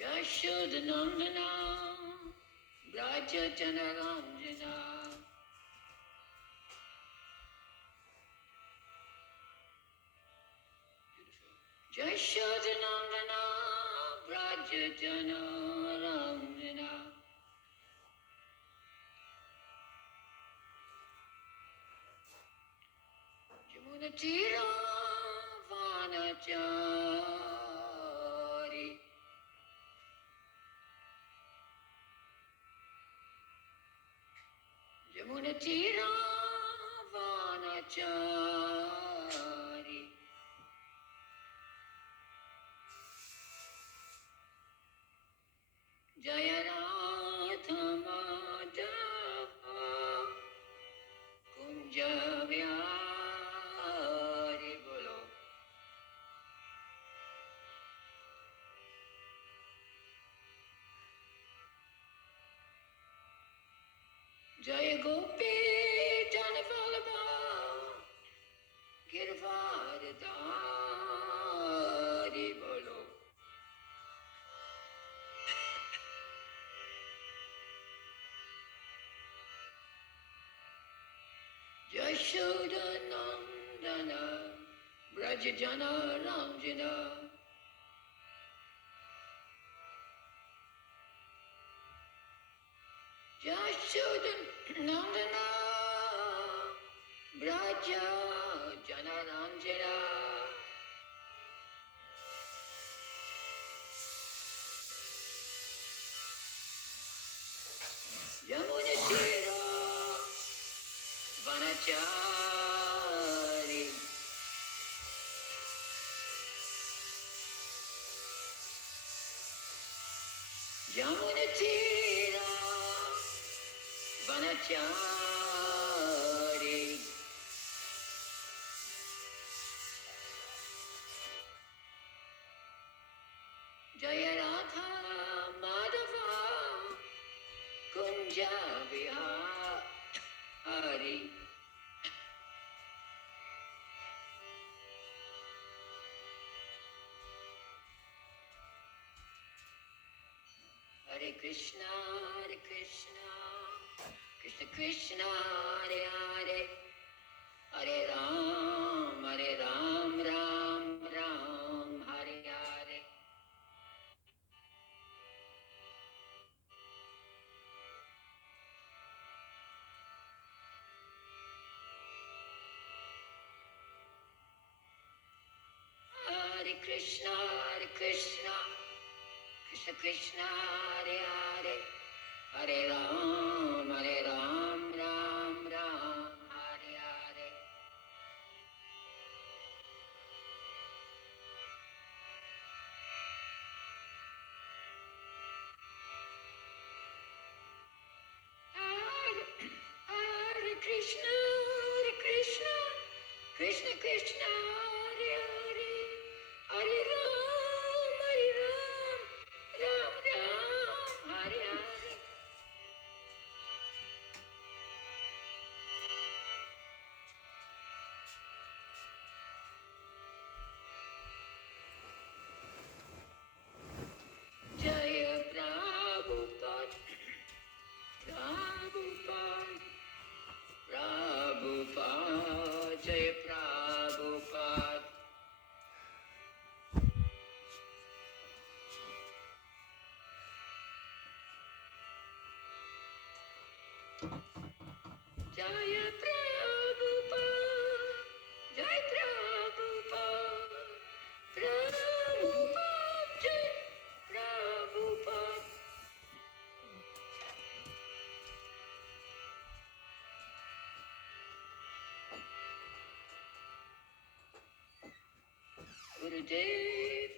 Yashodanandana Braja Janaranjana Yashodanandana Braja Janaranjana Jamuna Tira Vanachari Jamuna Tira Vanachari Jayanatha Madhava Kunjavyari Bolo Jaya Gopi Janavalabha Girvardhari Bolo Yashodanandana Brajajana Ramjana Yashodanandana Brajajana Ramjana Yamuna Tira Vanachari Yamuna Tira Vanachari Jaya Radha Madhava Kunja Vihari Hare Krishna Krishna Krishna Hare Hare Hare Ram Ram Ram Hare Hare Hare Krishna Krishna Krishna Hare Hare Hare Ram Ram Ram Hare Hare Hare Krishna Krishna Krishna Hare Hare Hare Ram Ram Ram Hare Hare Jaya Prabhupada Prabhupada Jaya Prabhupada Jaya Prabhupada Jaya Prabhupada Prabhupada Jaya Prabhupada Gurudev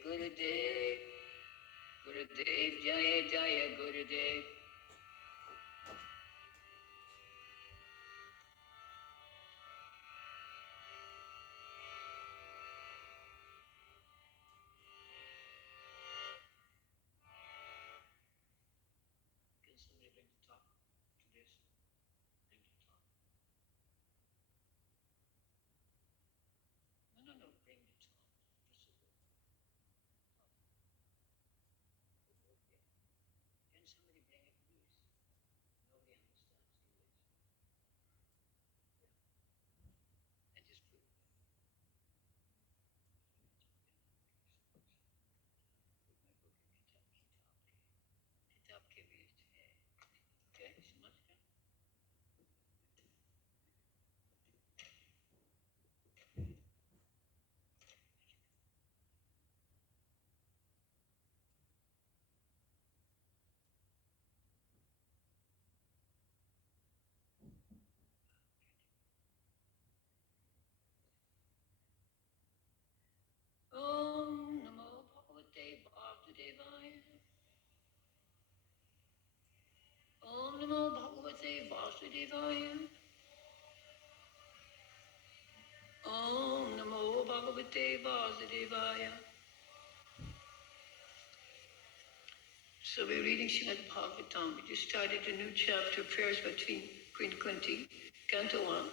Gurudev Jaya Jaya Gurudev Vasudevaya. Om Namo Bhagavate Vasudevaya. So we're reading Srimad Bhagavatam. We just started a new chapter, Prayers between Queen Kunti, Canto 1,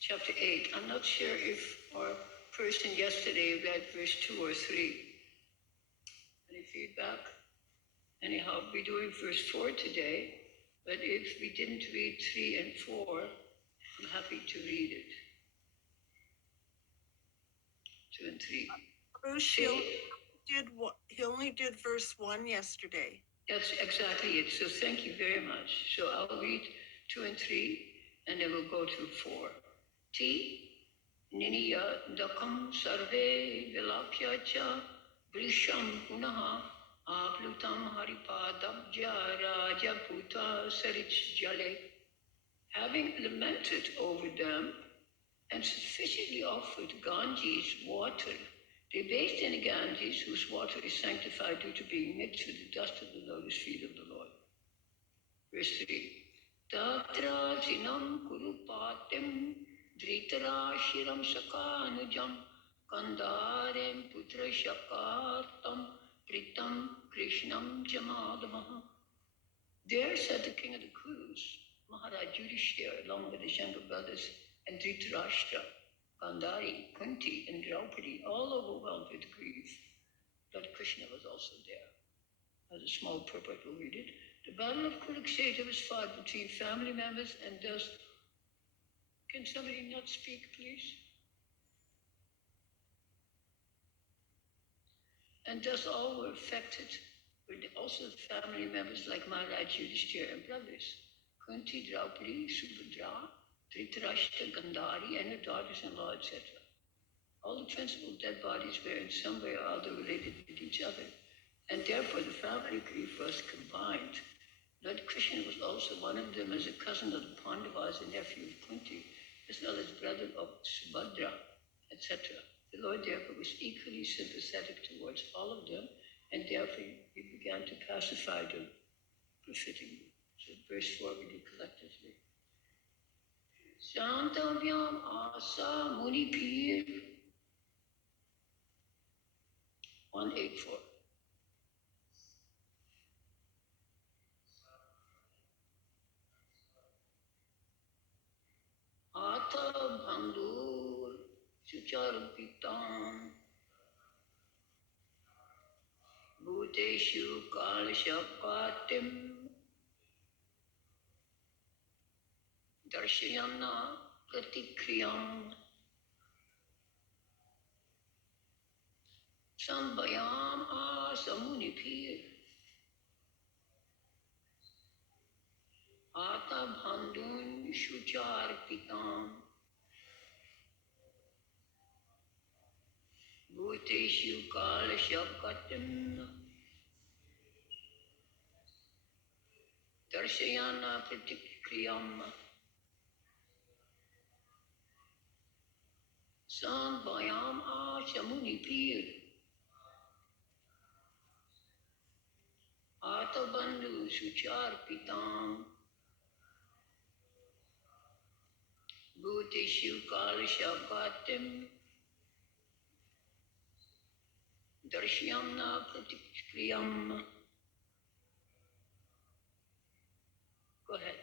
Chapter 8. I'm not sure if our person yesterday read verse 2 or 3. Any feedback? Anyhow, we're doing verse 4 today, but if we didn't read 3 and 4, I'm happy to read it. 2 and 3. Bruce, he only did verse 1 yesterday. That's exactly it. So thank you very much. So I'll read 2 and 3, and then we'll go to 4. T. Niniya dakam sarve vilakya cha brisham punaha aplutam haripadabja raja puta sarich jale. Having lamented over them and sufficiently offered Ganges water, they bathed in the Ganges, whose water is sanctified due to being mixed with the dust of the lotus feet of the Lord. Verse 3. Tatra sinam kurupatim dhritarashiram sakanujam kandarem putra shakartam pritam krishnam jamadamaha. There sat the king of the Kurus, Maharaj Yudhishthira, along with his younger brothers, and Dhritarashtra, Gandhari, Kunti, and Draupadi, all overwhelmed with grief. Lord Krishna was also there. As a small purport, we'll read it. The battle of Kurukshetra was fought between family members, and thus, can somebody not speak, please? And thus all were affected, were also family members like Maharaj Yudhishthira and brothers, Kunti, Draupadi, Subhadra, Dhritarashtra, Gandhari, and her daughters-in-law, etc. All the principal dead bodies were in some way or other related with each other, and therefore the family grief was combined. Lord Krishna was also one of them as a cousin of the Pandavas and nephew of Kunti, as well as brother of Subhadra, etc. The Lord therefore was equally sympathetic towards all of them, and therefore he began to pacify them befittingly. So verse 4 we do collectively. Shantavyam asa muni pir 184. Atha bandhur sucharpitam bhuteshu kalshapatim darshayana pratikriyam sambayam asamunipir Atha bandhun sucharpitam bhuteshu kalshapatim darshayana pratikriyam sambayam asamunipir Atha bandhu sucharpitam Bhuteshu kalshapatim darshyamna pratikriyam. Go ahead.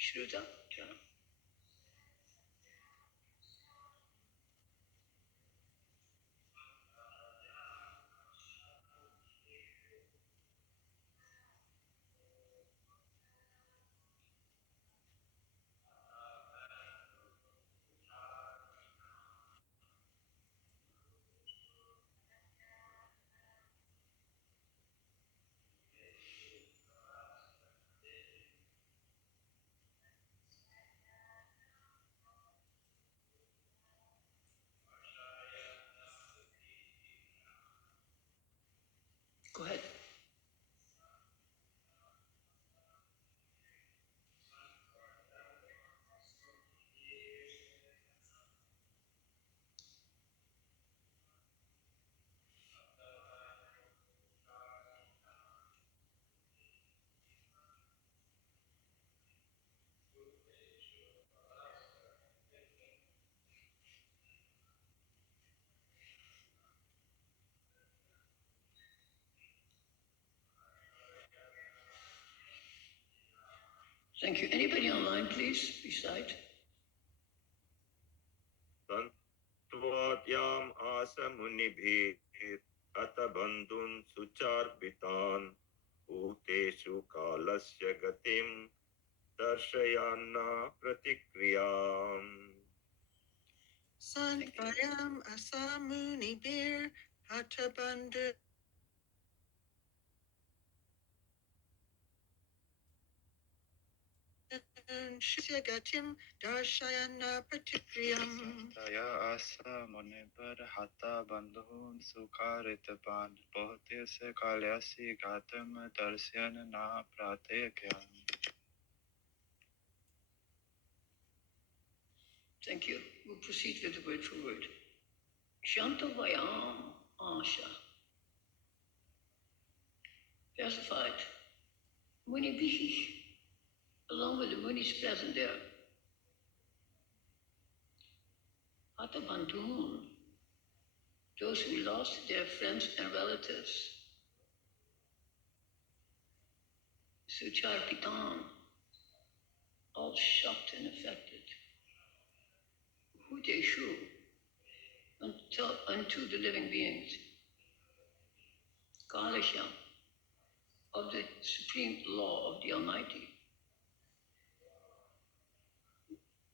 Shruta. Thank you. Anybody online, please, recite. Tantvadyam asamunibhir अथ बंधुन सुचार्पितान भूतेषु कालस्य गतिं दर्शयान्ना प्रतिक्रियाम्. Santvayam asamunibir hatabandhu Gatim Darshayana Pratikriyam. Taya asa munibir hata bandhun sukaritapan bhute se kalyasi gatam darsyan na pratyekyan. Thank you. We'll proceed with the word for word. Shantavayam Asha. Pacified. Munibihi, along with the munis present there. Atabandhun, those who lost their friends and relatives. Sucharpitan, all shocked and affected. Huteshu, unto the living beings. Kalasham, of the supreme law of the Almighty.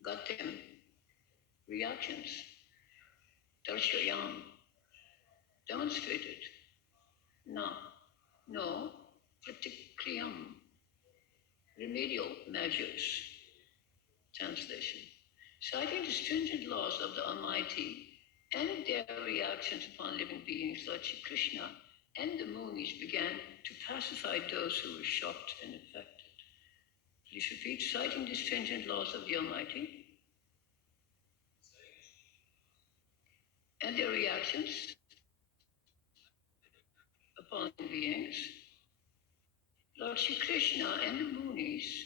Gatem, reactions. Darshayam, demonstrated. Na, no, pratikriyam, remedial measures. Translation. Citing the stringent laws of the Almighty and their reactions upon living beings, Lord Shri Krishna and the Munis began to pacify those who were shocked and affected. Please repeat, citing the stringent laws of the Almighty and their reactions upon living beings, Lord Shri Krishna and the Munis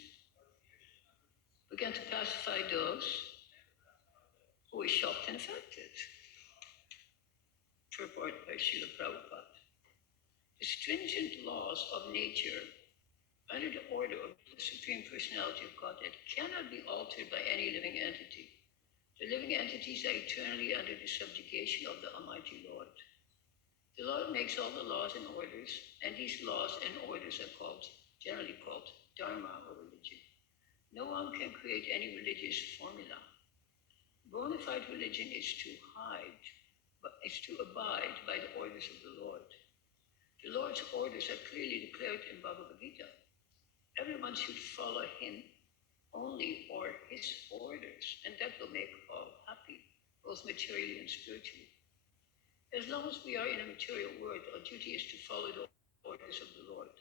began to pacify those who were shocked and affected. Purport by Srila Prabhupada. The stringent laws of nature under the order of the Supreme Personality of Godhead cannot be altered by any living entity. The living entities are eternally under the subjugation of the Almighty Lord. The Lord makes all the laws and orders, and these laws and orders are generally called Dharma or religion. No one can create any religious formula. Bona fide religion is to abide by the orders of the Lord. The Lord's orders are clearly declared in Bhagavad Gita. Everyone should follow him only or his orders, and that will make all happy, both materially and spiritually. As long as we are in a material world, our duty is to follow the orders of the Lord.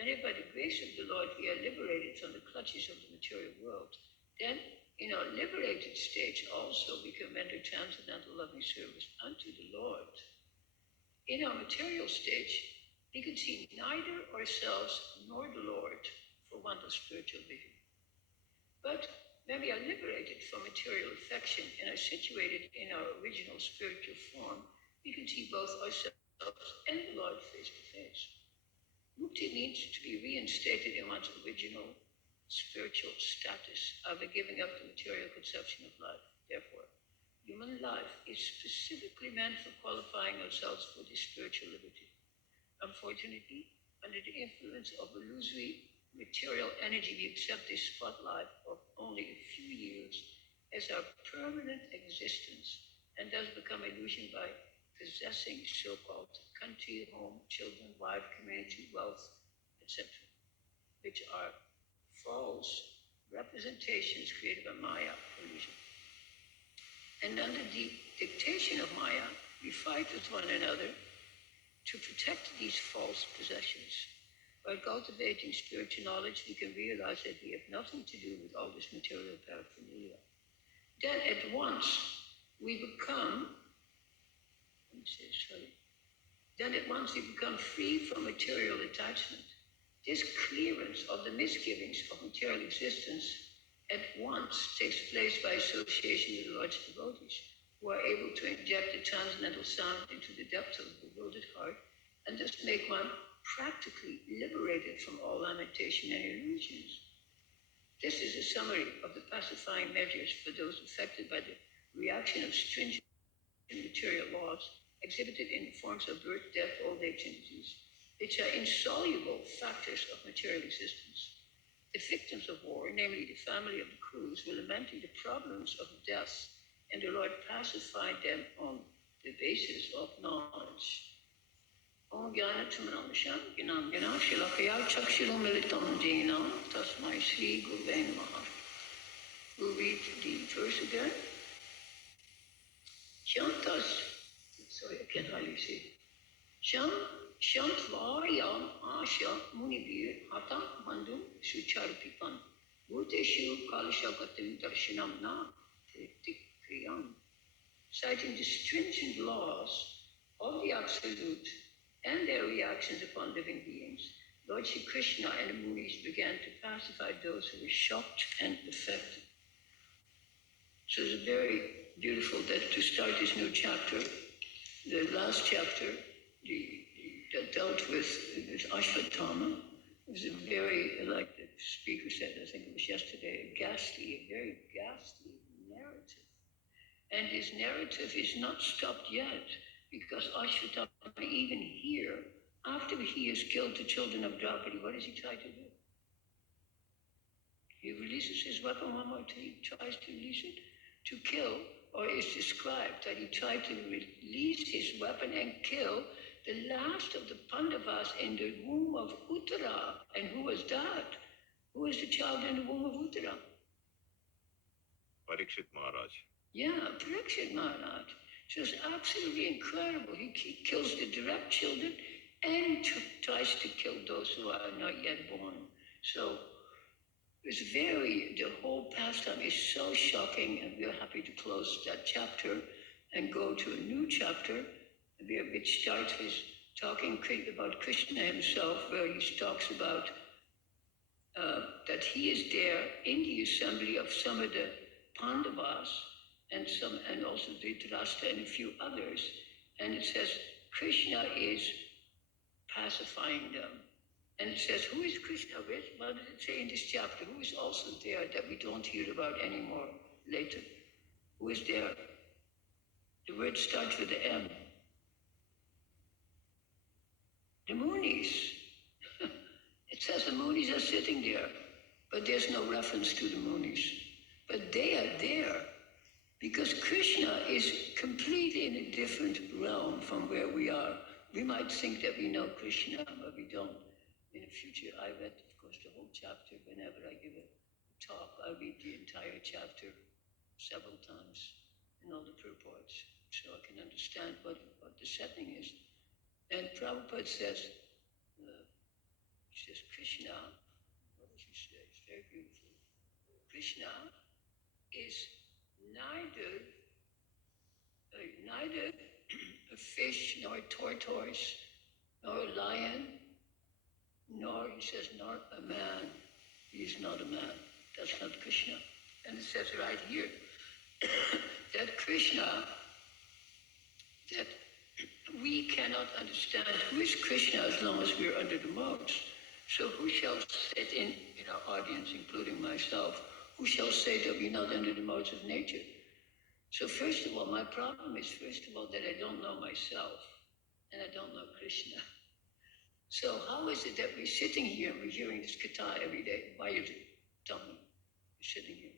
And if by the grace of the Lord we are liberated from the clutches of the material world, then in our liberated stage also we can render transcendental loving service unto the Lord. In our material stage, we can see neither ourselves nor the Lord for want of spiritual vision. But when we are liberated from material affection and are situated in our original spiritual form, we can see both ourselves and the Lord face to face. Mukti means to be reinstated in one's original spiritual status after giving up the material conception of life. Therefore, human life is specifically meant for qualifying ourselves for this spiritual liberty. Unfortunately, under the influence of illusory material energy, we accept this spot life of only a few years as our permanent existence and thus become illusion by possessing so-called country, home, children, wife, community, wealth, etc., which are false representations created by Maya illusion. And under the dictation of Maya, we fight with one another to protect these false possessions. By cultivating spiritual knowledge, we can realize that we have nothing to do with all this material paraphernalia. Then at once we become free from material attachment. This clearance of the misgivings of material existence at once takes place by association with the Lord's devotees, who are able to inject the transcendental sound into the depths of the bewildered heart and thus make one practically liberated from all lamentation and illusions. This is a summary of the pacifying measures for those affected by the reaction of stringent material laws exhibited in the forms of birth, death, old age, and disease, which are insoluble factors of material existence. The victims of war, namely the family of the crews, were lamenting the problems of death, and the Lord pacified them on the basis of knowledge. Om Gyana Chamanamasham, Gnam Gana Shilakaya Chakshirumilitam Dina, Tasmai Sri Guruve Namaha. We'll read the verse again. Shantas, sorry, I can hardly see. Shantvaryam Asha Munibir Hata Bandhu Sucharapipan. Bhuteshu Kalashagatim Darshanam Na Kriyam. Citing the stringent laws of the Absolute and their reactions upon living beings, Lord Shri Krishna and the Munis began to pacify those who were shocked and affected. So it's very beautiful that to start this new chapter, the last chapter, that dealt with Ashvatthama, was a very, like the speaker said, I think it was yesterday, a very ghastly narrative. And his narrative is not stopped yet, because Ashvatthama, even here, after he has killed the children of Draupadi, what does he try to do? He releases his weapon one more time, he tries to release it to kill, or it's described that he tried to release his weapon and kill the last of the Pandavas in the womb of Uttara. And who was that? Who was the child in the womb of Uttara? Parikshit Maharaj. Yeah, Parikshit Maharaj. So it's absolutely incredible. He kills the direct children and tries to kill those who are not yet born. So it's the whole pastime is so shocking, and we're happy to close that chapter and go to a new chapter, which starts with talking about Krishna himself, where he talks about that he is there in the assembly of some of the Pandavas, and also Dhritarashtra and a few others, and it says Krishna is pacifying them. And it says, who is Krishna with? What does it say in this chapter? Who is also there that we don't hear about anymore later? Who is there? The word starts with the M. The Munis. It says the Munis are sitting there, but there's no reference to the Munis. But they are there, because Krishna is completely in a different realm from where we are. We might think that we know Krishna, but we don't. In the future, I read, of course, the whole chapter. Whenever I give a talk, I read the entire chapter several times in all the purports, so I can understand what the setting is. And Prabhupada says, Krishna, what does he say? It's very beautiful. Krishna is neither a fish, nor a tortoise, nor a lion, nor, he says, nor a man. He is not a man. That's not Krishna. And it says right here that Krishna, that we cannot understand who is Krishna as long as we're under the modes. So who shall sit in our audience, including myself, who shall say that we're not under the modes of nature? So first of all, my problem is, first of all, that I don't know myself, and I don't know Krishna. So how is it that we're sitting here and we're hearing this katha every day? Why is it? Tell me. We're sitting here.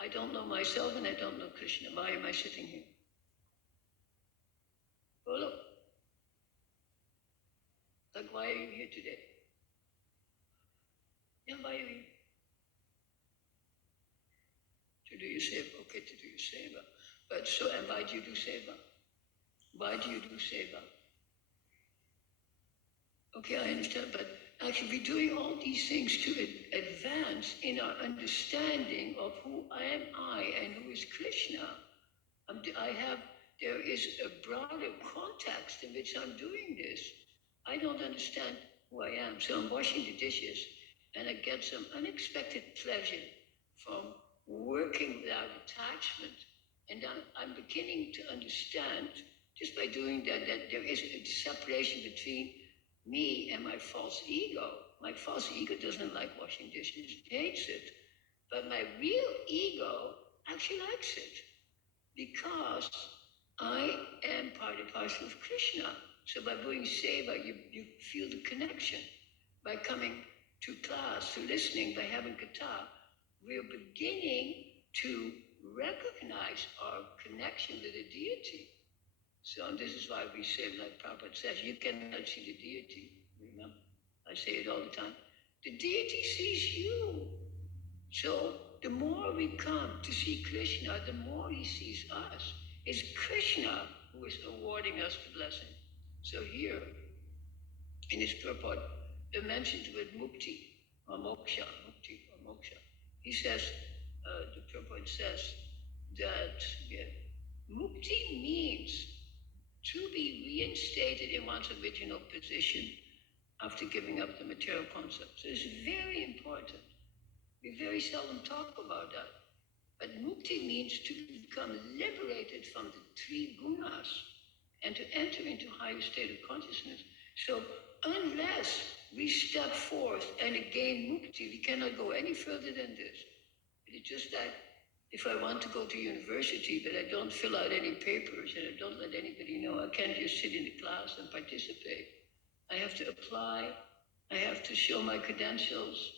I don't know myself and I don't know Krishna. Why am I sitting here? Bolo. Like, why are you here today? Yeah, why are you here? To do your seva. Okay, to do your seva. But so, and why do you do seva? Why do you do seva? Okay, I understand, but actually we're doing all these things to advance in our understanding of who am I and who is Krishna. There is a broader context in which I'm doing this. I don't understand who I am, so I'm washing the dishes and I get some unexpected pleasure from working without attachment. And I'm beginning to understand, just by doing that there is a separation between me and my false ego. My false ego doesn't like washing dishes, it hates it. But my real ego actually likes it because I am part and parcel of Krishna. So by doing seva, you feel the connection. By coming to class, to listening, by having katha, we're beginning to recognize our connection with the deity. So this is why we say, like Prabhupada says, you cannot see the deity. Remember, I say it all the time. The deity sees you. So the more we come to see Krishna, the more he sees us. It's Krishna who is awarding us the blessing. So here, in his purport, it mentions with mukti or moksha, He says, the purport says that mukti means to be reinstated in one's original position after giving up the material concepts. So it's very important. We very seldom talk about that. But mukti means to become liberated from the three gunas and to enter into higher state of consciousness. So unless we step forth and gain mukti, we cannot go any further than this. It's just that if I want to go to university, but I don't fill out any papers and I don't let anybody know, I can't just sit in the class and participate. I have to apply, I have to show my credentials,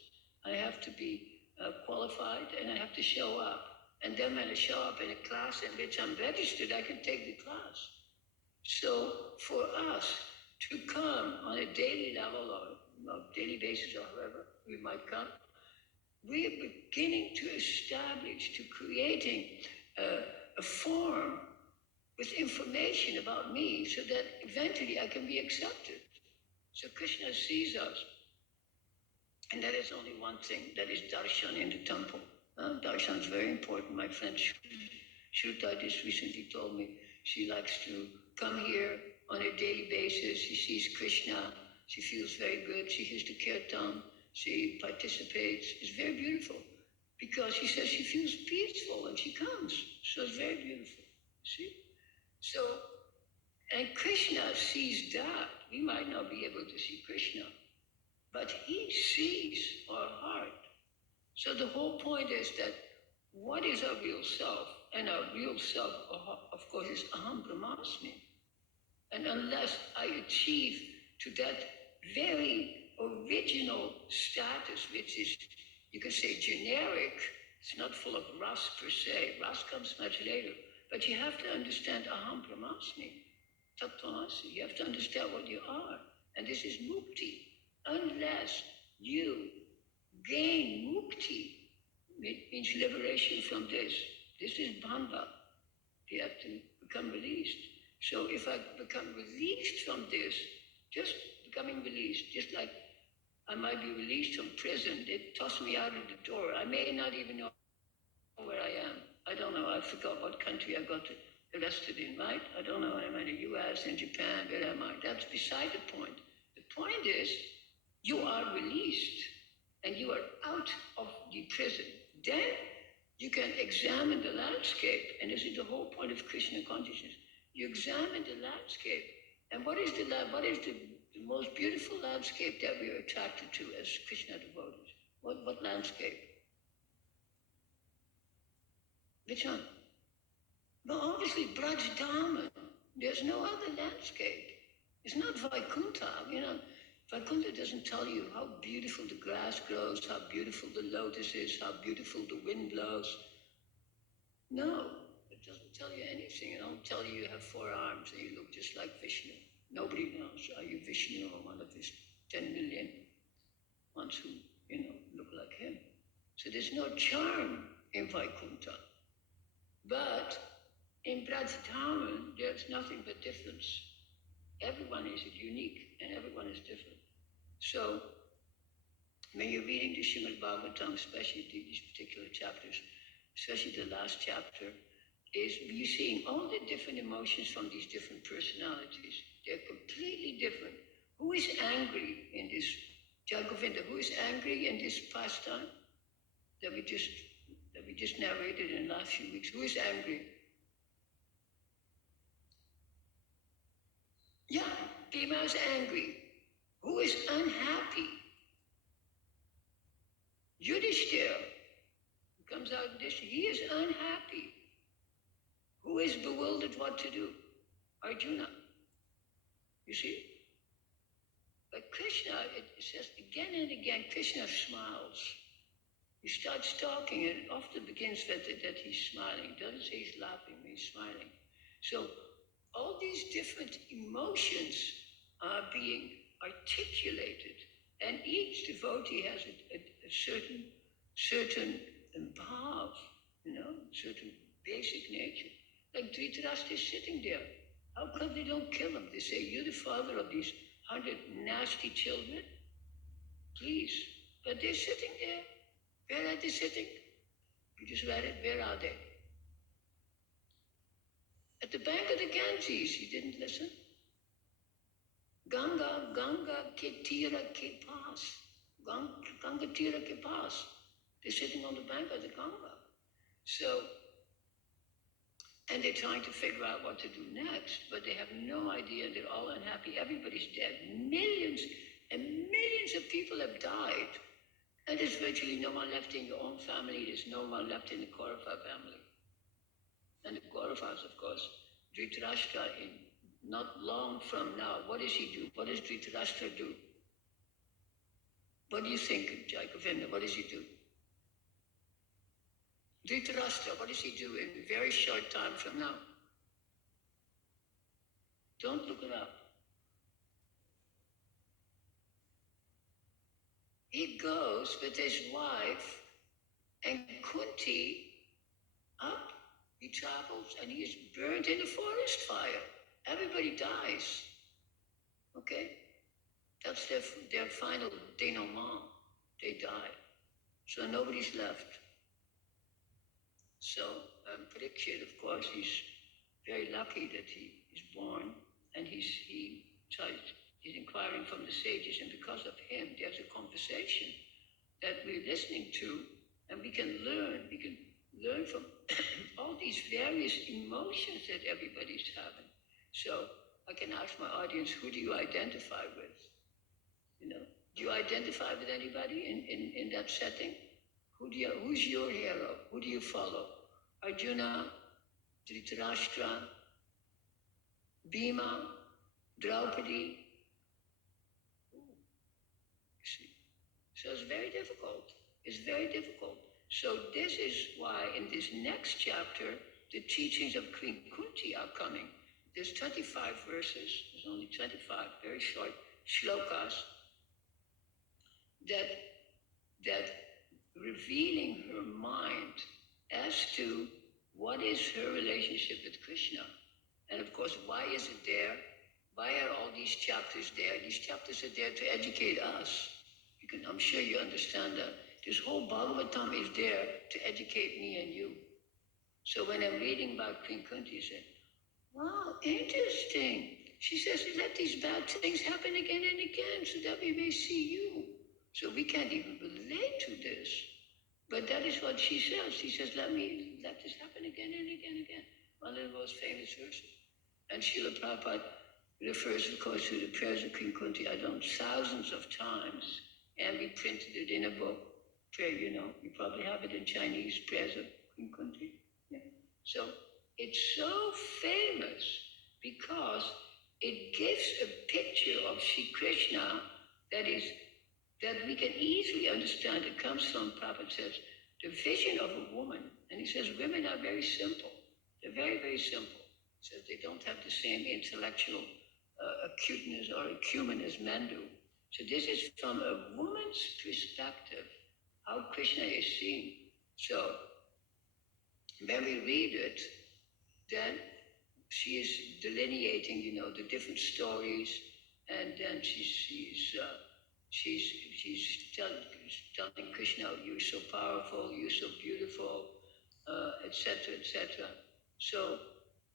I have to be qualified, and I have to show up. And then when I show up in a class in which I'm registered, I can take the class. So for us to come on a daily level or daily basis or however we might come, we are beginning to establish, to creating a form with information about me so that eventually I can be accepted. So Krishna sees us. And that is only one thing, that is darshan in the temple. Darshan is very important. My friend Shruta just recently told me she likes to come here on a daily basis. She sees Krishna. She feels very good. She hears the kirtan. She participates. It's very beautiful because she says she feels peaceful when she comes. So it's very beautiful. See? So, and Krishna sees that. We might not be able to see Krishna, but he sees our heart. So the whole point is that what is our real self? And our real self, of course, is Aham Brahmasmi. And unless I achieve to that very original status, which is, you could say, generic, it's not full of ras per se. Ras comes much later. But you have to understand Aham Brahmasmi, Tattvamasi. You have to understand what you are. And this is mukti. Unless you gain mukti, it means liberation from this. This is bandha. You have to become released. So if I become released from this, just becoming released, just like I might be released from prison, they toss me out of the door. I may not even know where I am. I don't know. I forgot what country I got arrested in, right? I don't know. Am I in the US, in Japan? Where am I? That's beside the point. The point is, you are released and you are out of the prison. Then you can examine the landscape, and this is the whole point of Krishna consciousness. You examine the landscape, and what is the most beautiful landscape that we are attracted to as Krishna devotees? What landscape? Which one? Well, obviously Braj Dharma. There's no other landscape. It's not Vaikuntha. Vaikuntha doesn't tell you how beautiful the grass grows, how beautiful the lotus is, how beautiful the wind blows. No, it doesn't tell you anything. It don't tell you have 4 arms and you look just like Vishnu. Nobody knows. Are you Vishnu or one of his 10 million ones who, look like him? So there's no charm in Vaikuntha. But in Brajadharma, there's nothing but difference. Everyone is unique and everyone is different. So when you're reading the Srimad Bhagavatam, especially these particular chapters, especially the last chapter, is you're seeing all the different emotions from these different personalities. They're completely different. Who is angry in this, Jagavinda, who is angry in this pastime that we just narrated in the last few weeks? Who is angry? Yeah, Bhima is angry. Who is unhappy? Yudhishthira. comes out this, he is unhappy. Who is bewildered what to do? Arjuna. You see? But Krishna, it says again and again, Krishna smiles. He starts talking and it often begins with it that he's smiling. He doesn't say he's laughing, he's smiling. So all these different emotions are being articulated, and each devotee has a certain bhav, certain basic nature. Like Dhritarashtra is sitting there. How come they don't kill him? They say, you're the father of these 100 nasty children? Please. But they're sitting there. Where are they sitting? You just read it. Where are they? At the bank of the Ganges. You didn't listen? Ganga ke tira ke paas. Ganga tira ke paas. They're sitting on the bank of the Ganga. So, and they're trying to figure out what to do next, but they have no idea. They're all unhappy. Everybody's dead. Millions and millions of people have died. And there's virtually no one left in your own family. There's no one left in the Kaurava family. And the Kauravas, of course, Dhritarashtra, in not long from now, what does he do? What does Dhritarashtra do? What do you think, Jaikovendra? What does he do? Dhritarashtra, what does he do in a very short time from now? Don't look it up. He goes with his wife and Kunti up. He travels and he is burned in a forest fire. Everybody dies. Okay? That's their final denouement. They die. So nobody's left. So Parikshit, of course, he's very lucky that he is born, and he's inquiring from the sages, and because of him, there's a conversation that we're listening to, and we can learn from all these various emotions that everybody's having. So I can ask my audience, who do you identify with? Do you identify with anybody in that setting? Who's your hero? Who do you follow? Arjuna, Dhritarashtra, Bhima, Draupadi. See? So it's very difficult. It's very difficult. So this is why in this next chapter, the teachings of Queen Kunti are coming. There's 25 verses. There's only 25 very short shlokas that revealing her mind as to what is her relationship with Krishna. And of course, why is it there? Why are all these chapters there? These chapters are there to educate us. I'm sure you understand that. This whole Bhagavatam is there to educate me and you. So when I'm reading about Queen Kunti, I say, wow, interesting. She says, let these bad things happen again and again so that we may see you. So we can't even relate to this. But that is what she says. She says, let this happen again and again and again. One of the most famous verses. And Srila Prabhupada refers, of course, to the prayers of Queen Kunti. I don't thousands of times. And we printed it in a book. You probably have it in Chinese, prayers of Queen Kunti. Yeah. So it's so famous because it gives a picture of Sri Krishna that we can easily understand. It comes from, Prabhupada says, the vision of a woman. And he says women are very simple. They're very, very simple. He says they don't have the same intellectual acuteness or acumen as men do. So this is from a woman's perspective, how Krishna is seen. So when we read it, then she is delineating, the different stories, and then she's telling Krishna, you're so powerful, you're so beautiful, etc., etc. So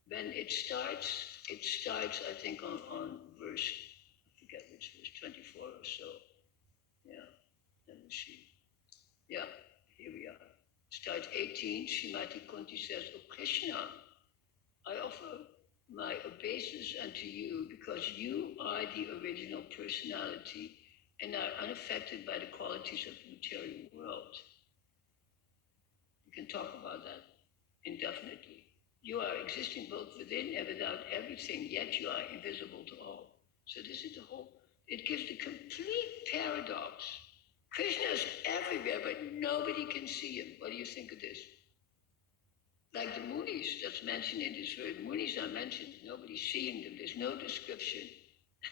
when it starts, I think, on verse, I forget which verse, 24 or so. Yeah, let me see. Yeah, here we are. Start 18, Srimati Kunti says, oh Krishna, I offer my obeisance unto you because you are the original personality and are unaffected by the qualities of the material world. can talk about that indefinitely. You are existing both within and without everything, yet you are invisible to all. So this is the whole, it gives the complete paradox. Krishna is everywhere, but nobody can see him. What do you think of this? Like the Munis that's mentioned in this word. Munis are mentioned, nobody's seeing them. There's no description.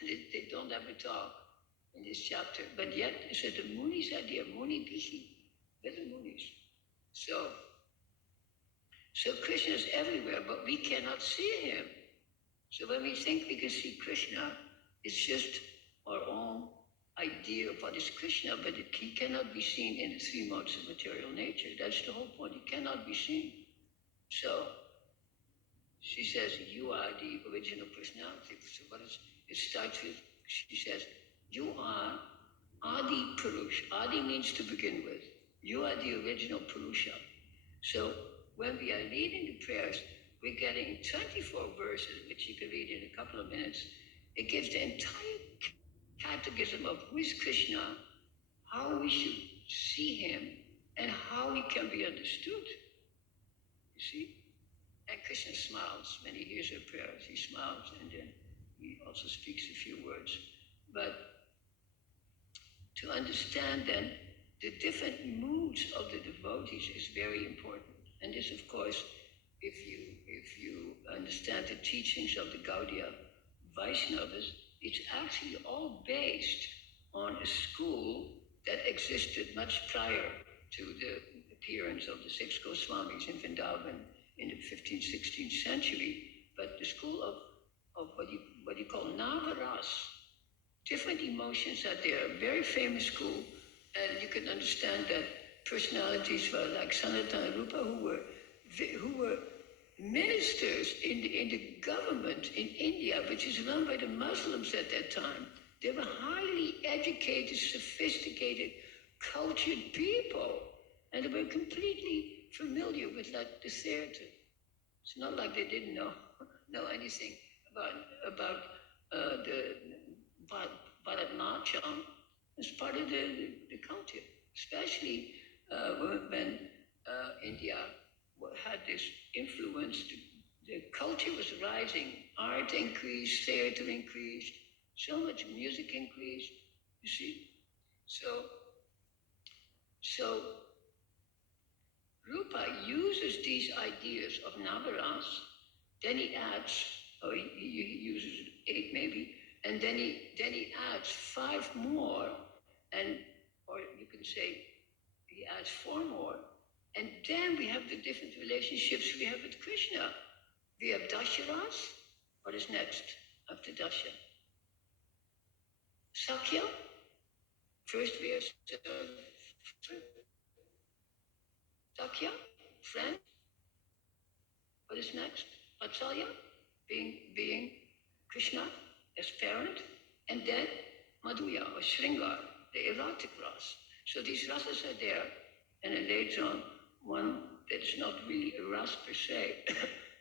They don't ever talk in this chapter. But yet, it said the Munis are there. Muni Bihi. They're the Munis. So Krishna is everywhere, but we cannot see him. So when we think we can see Krishna, it's just our own idea of what is Krishna, but he cannot be seen in the three modes of material nature. That's the whole point. He cannot be seen. So she says, you are the original personality. So it starts with, she says, you are Adi Purusha. Adi means to begin with. You are the original Purusha. So when we are reading the prayers, we're getting 24 verses, which you can read in a couple of minutes. It gives the entire catechism of who is Krishna, how we should see him, and how he can be understood. You see? And Krishna smiles when he hears her prayers. He smiles and then he also speaks a few words. But to understand then the different moods of the devotees is very important. And this, of course, if you understand the teachings of the Gaudiya Vaishnavas, it's actually all based on a school that existed much prior to the appearance of the six Goswamis in Vrindavan in the 15th, 16th century. But the school of what you call Navaras, different emotions are there, a very famous school, and you can understand that personalities like Sanatana Rupa, who were ministers in the government in India, which is run by the Muslims at that time. They were highly educated, sophisticated, cultured people, and they were completely familiar with like the theater. It's not like they didn't know anything about the Bharatanatyam. It's part of the culture, especially when India had this influence. The culture was rising. Art increased, theater increased, so much music increased, you see. So Rupa uses these ideas of Navaras, then he adds, or he uses 8 maybe, and then he adds 5 more, or you can say he adds 4 more, and then we have the different relationships we have with Krishna. We have Dasharas. What is next after Dasha? Sakya. First we have Sakya, friend. What is next? Vatsalya, being Krishna as parent, and then Madhuya or Shringar, the erotic ras. So these rasas are there, and then later on, one that is not really a ras per se,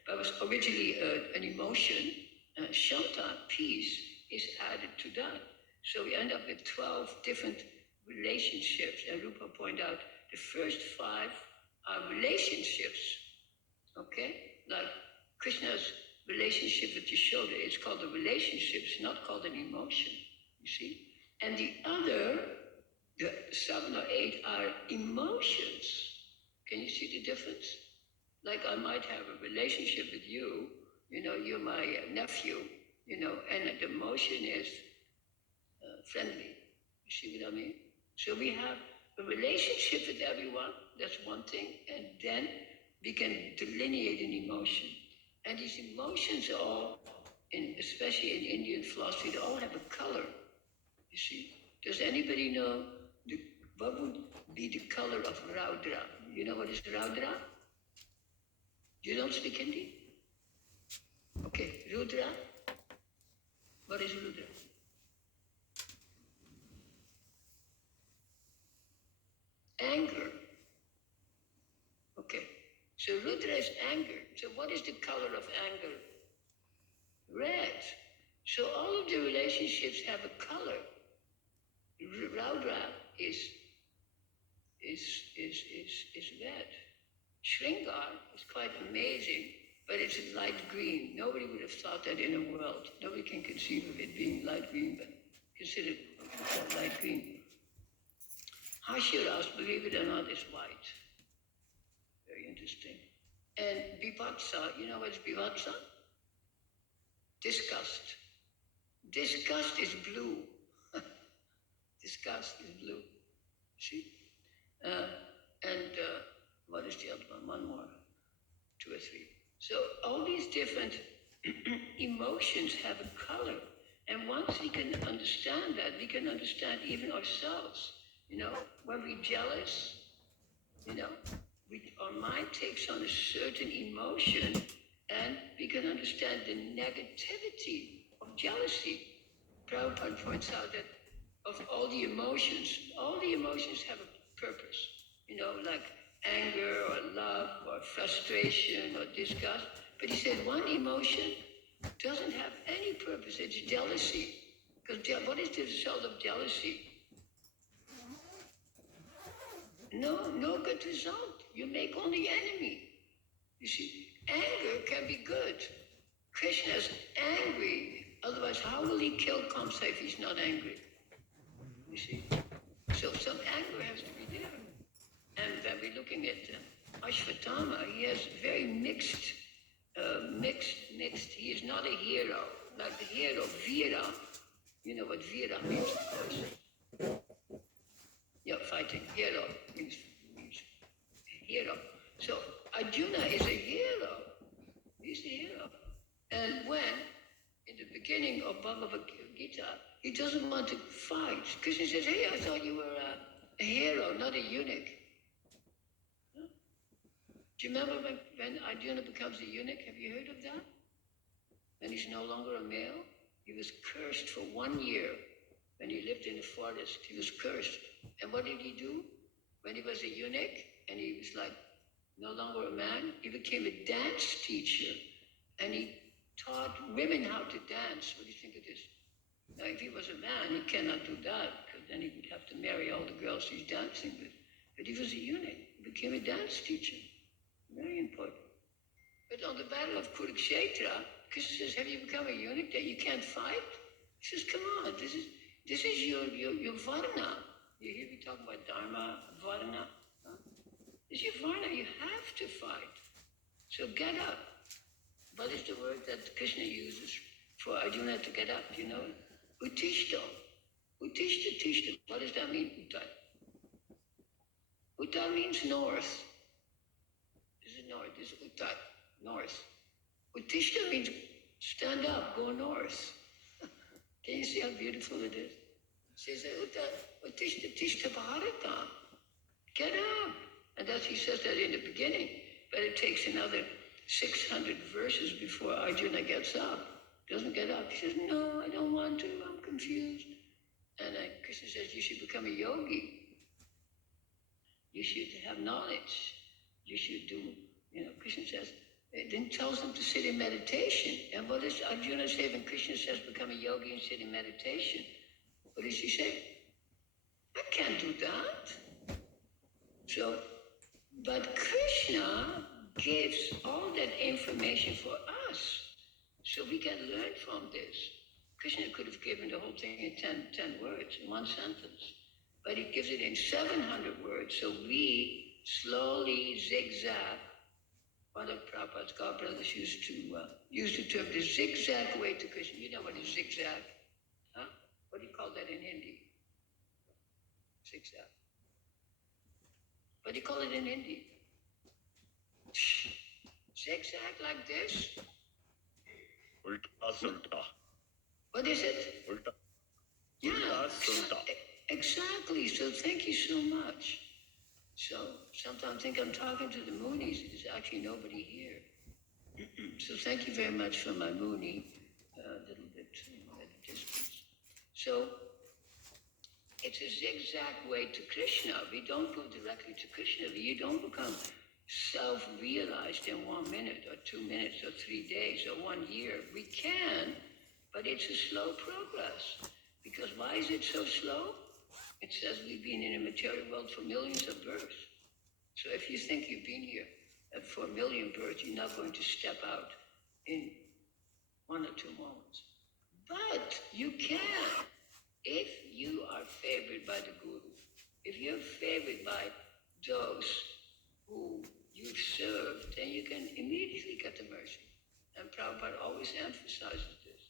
but was originally an emotion, Shanta, peace, is added to that. So we end up with 12 different relationships, and Rupa pointed out the first 5 are relationships, okay? Like Krishna's relationship with Yashoda, it's called a relationship, it's not called an emotion, you see? And the other, the 7 or 8 are emotions. Can you see the difference? Like I might have a relationship with you, you're my nephew, and the emotion is friendly. You see what I mean? So we have a relationship with everyone, that's one thing, and then we can delineate an emotion. And these emotions are all, especially in Indian philosophy, they all have a color, you see. Does anybody know what would be the color of Raudra? You know what is Raudra? You don't speak Hindi? Okay, Rudra. What is Rudra? Anger. Okay, so Rudra is anger. So what is the color of anger? Red. So all of the relationships have a color. Raudra is red. Shringar is quite amazing, but it's light green. Nobody would have thought that in a world. Nobody can conceive of it being light green, but consider it light green. Hashiras, believe it or not, is white. Very interesting. And Bivatsa, you know what's Bivatsa? Disgust. Disgust is blue. Disgust is blue. See? What is the other one? One more. Two or three. So all these different emotions have a color. And once we can understand that, we can understand even ourselves. You know, when we're jealous, you know, our mind takes on a certain emotion and we can understand the negativity of jealousy. Prabhupada points out that of all the emotions have a purpose. You know, like anger or love or frustration or disgust. But he said one emotion doesn't have any purpose. It's jealousy. Because what is the result of jealousy? No good result. You make only enemy. You see, anger can be good. Krishna's angry. Otherwise, how will he kill Kamsa if he's not angry? You see? So some anger has to be there. And when we're looking at Ashwatthama, he has very mixed. He is not a hero. Like the hero, Veera. You know what Veera means, of course. Yeah, fighting. Hero means hero. So Arjuna is a hero. He's a hero. And when, in the beginning of Bhagavad Gita, he doesn't want to fight. Krishna says, hey, I thought you were a hero, not a eunuch. Huh? Do you remember when Arjuna becomes a eunuch? Have you heard of that? When he's no longer a male? He was cursed for 1 year. When he lived in the forest, he was cursed. And what did he do? When he was a eunuch and he was like no longer a man, he became a dance teacher. And he taught women how to dance. What do you think of this? Now, if he was a man, he cannot do that, because then he would have to marry all the girls he's dancing with. But he was a eunuch. He became a dance teacher. Very important. But on the battle of Kurukshetra, Krishna says, have you become a eunuch that you can't fight? He says, come on, this is your varna. You hear me talking about dharma, varna? Huh? This is your varna, you have to fight. So get up. What is the word that Krishna uses for Arjuna to get up, you know? Utishta. Utishta, tishta. What does that mean, Uttar? Uttar means north. This is north, this is Uttar, north. Utishta means stand up, go north. Can you see how beautiful it is? She says, Utishta, tishta bharata. Get up. And that's, he says that in the beginning, but it takes another 600 verses before Arjuna gets up. Doesn't get up. He says, no, I don't want to, I'm confused. And Krishna says, you should become a yogi. You should have knowledge. You should do, Krishna says, then tells him to sit in meditation. And what does Arjuna say when Krishna says become a yogi and sit in meditation? What does he say? I can't do that. So, but Krishna gives all that information for us. So we can learn from this. Krishna could have given the whole thing in 10 words, in one sentence. But he gives it in 700 words. So we slowly zigzag. One of Prabhupada's godbrothers used to use the term the zigzag way to Krishna. You know what is zigzag? Huh? What do you call that in Hindi? Zigzag. What do you call it in Hindi? Zigzag like this? Ulta sulta. What is it? Ulta. Yeah, Ulta sulta. exactly. So thank you so much. So sometimes I think I'm talking to the Moonies. There's actually nobody here. So thank you very much for my Mooney, little bit at a distance. So it's a zigzag way to Krishna. We don't go directly to Krishna. You don't become self-realized in 1 minute or 2 minutes or 3 days or 1 year. We can, but it's a slow progress. Because why is it so slow? It says we've been in a material world for millions of births. So if you think you've been here At 4 million births, you're not going to step out in 1 or 2 moments. But you can, if you are favored by the Guru, if you're favored by those who you've served, then you can immediately get the mercy. And Prabhupada always emphasizes this,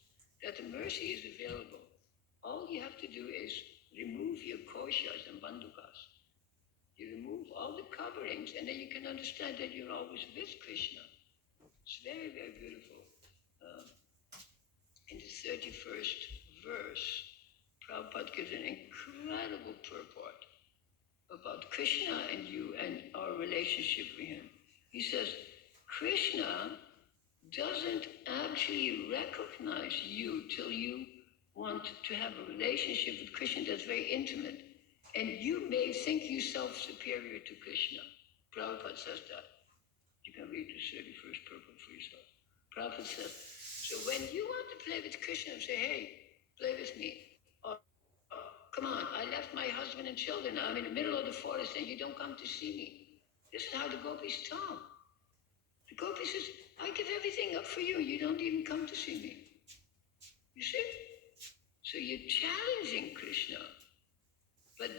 that the mercy is available. All you have to do is remove your koshas and bandukas. You remove all the coverings, and then you can understand that you're always with Krishna. It's very, very beautiful. In the 31st verse, Prabhupada gives an incredible purport about Krishna and you and our relationship with him. He says, Krishna doesn't actually recognize you till you want to have a relationship with Krishna that's very intimate. And you may think yourself superior to Krishna. Prabhupada says that. You can read the 31st purport for yourself. Prabhupada says, so when you want to play with Krishna and say, hey, play with me, or come on, I left my husband and children, I'm in the middle of the forest and you don't come to see me. This is how the gopis talk. The gopis says, I give everything up for you, you don't even come to see me. You see? So you're challenging Krishna. But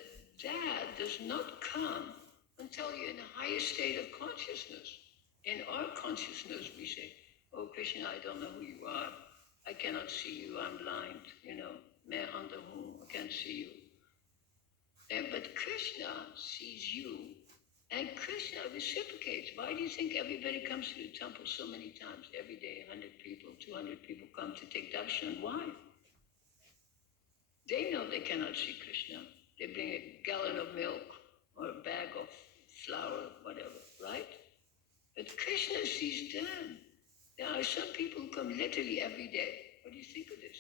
that does not come until you're in a higher state of consciousness. In our consciousness, we say, oh, Krishna, I don't know who you are. I cannot see you, I'm blind, Main under whom I can't see you. But Krishna sees you, and Krishna reciprocates. Why do you think everybody comes to the temple so many times? Every day, 100 people, 200 people come to take darshan. Why? They know they cannot see Krishna. They bring a gallon of milk or a bag of flour, whatever, right? But Krishna sees them. There are some people who come literally every day. What do you think of this?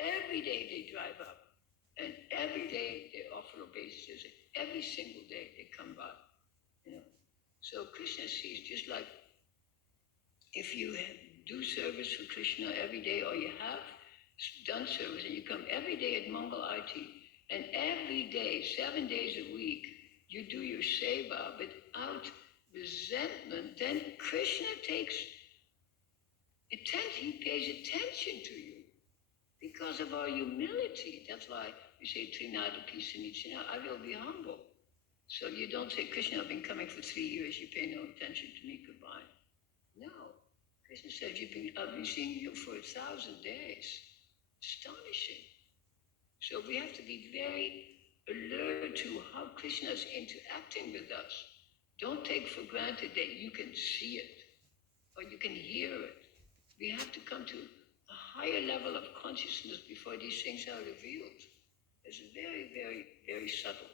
Every day they drive up, and every day they offer obeisances. Every single day they come by, So Krishna sees, just like if you do service for Krishna every day, or you have done service, and you come every day at Mangal Arati, and every day, 7 days a week, you do your seva without resentment, then Krishna takes attention, he pays attention to you because of our humility. That's why we say, Trinada Pisanichina, I will be humble. So you don't say, Krishna, I've been coming for 3 years, you pay no attention to me, goodbye. No. Krishna said, I've been seeing you for 1,000 days. Astonishing. So we have to be very alert to how Krishna is interacting with us. Don't take for granted that you can see it or you can hear it. We have to come to a higher level of consciousness before these things are revealed. It's very, very, very subtle.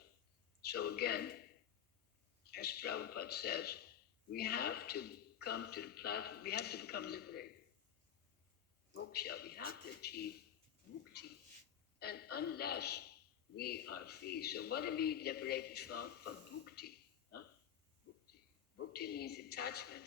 So again, as Prabhupada says, we have to come to the platform, we have to become liberated. Moksha, we have to achieve mukti. And unless we are free, so what are we liberated from? From bhukti. Huh? Bhukti. Bhukti means attachment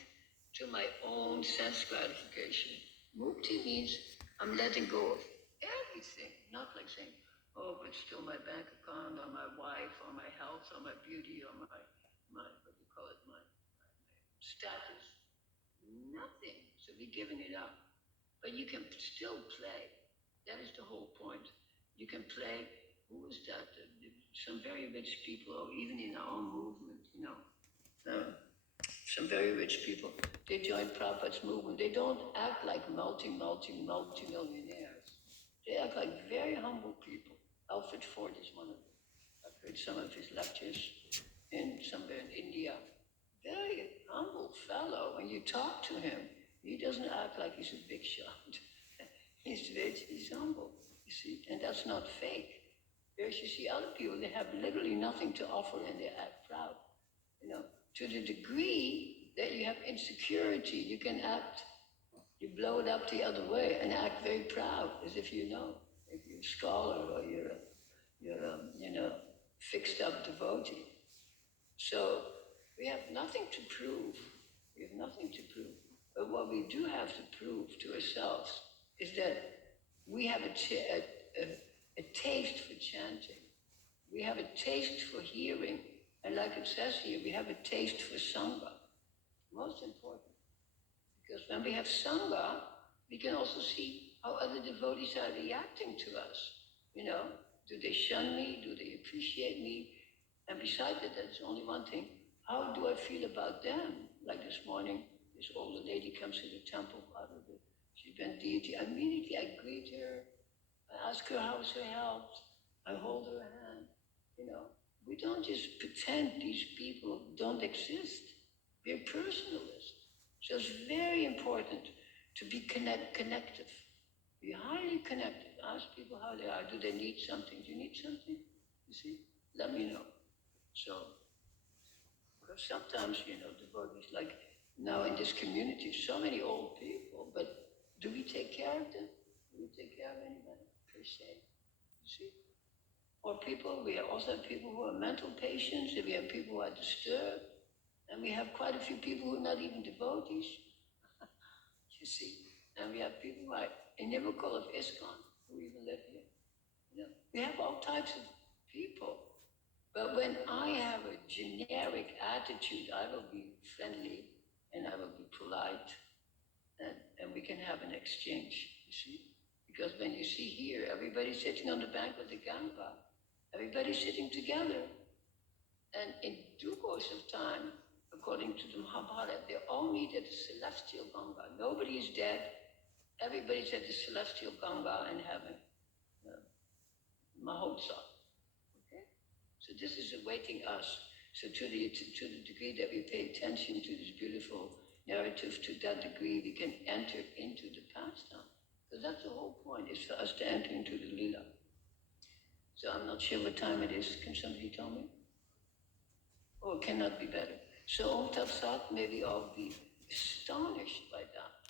to my own sense gratification. Mukti means I'm letting go of everything, not like saying, oh, but still my bank account, or my wife, or my health, or my beauty, or my what do you call it, my status. Nothing. So we're giving it up. But you can still play. That is the whole point. You can play, who is that? Some very rich people, or even in our own movement, some very rich people, they join Prabhupada's movement. They don't act like multi-millionaires. They act like very humble people. Alfred Ford is one of them. I've heard some of his lectures somewhere in India. Very humble fellow. When you talk to him, he doesn't act like he's a big shot. He's rich, he's humble, you see, and that's not fake. Whereas you see other people, they have literally nothing to offer and they act proud. To the degree that you have insecurity, you can act, you blow it up the other way and act very proud, as if you know, if you're a scholar or you're a fixed up devotee. So we have nothing to prove. We have nothing to prove. But what we do have to prove to ourselves is that we have a taste for chanting. We have a taste for hearing. And like it says here, we have a taste for Sangha. most important. Because when we have Sangha, we can also see how other devotees are reacting to us. You know, do they shun me? Do they appreciate me? And besides that, that's only one thing. How do I feel about them? Like this morning, this older lady comes to the temple out of the Shivan deity. Immediately I greet her, I ask her how's her health, I hold her hand. You know, we don't just pretend these people don't exist. We're personalists. So it's very important to be connective. Be highly connected. Ask people how they are. Do they need something? Do you need something? You see? Let me know. So, because sometimes, you know, devotees, like now in this community, so many old people, but do we take care of them? Do we take care of anybody, per se? You see? Or people, we also have people who are mental patients, and we have people who are disturbed, and we have quite a few people who are not even devotees, you see? And we have people who are inimical of ISKCON, who even live here. You know, we have all types of people. But when I have a generic attitude, I will be friendly and I will be polite and we can have an exchange, you see? Because when you see here, everybody's sitting on the bank of the Ganga, everybody's sitting together. And in due course of time, according to the Mahabharata, they all meet at the celestial Ganga. Nobody is dead. Everybody's at the celestial Ganga and having Mahotsav. Okay? So this is awaiting us. So to the degree that we pay attention to this beautiful narrative, to that degree we can enter into the pastime. Because that's the whole point, is for us to enter into the lila. So I'm not sure what time it is. Can somebody tell me? Oh, it cannot be better. So Om Tat Sat, may we all be astonished by that.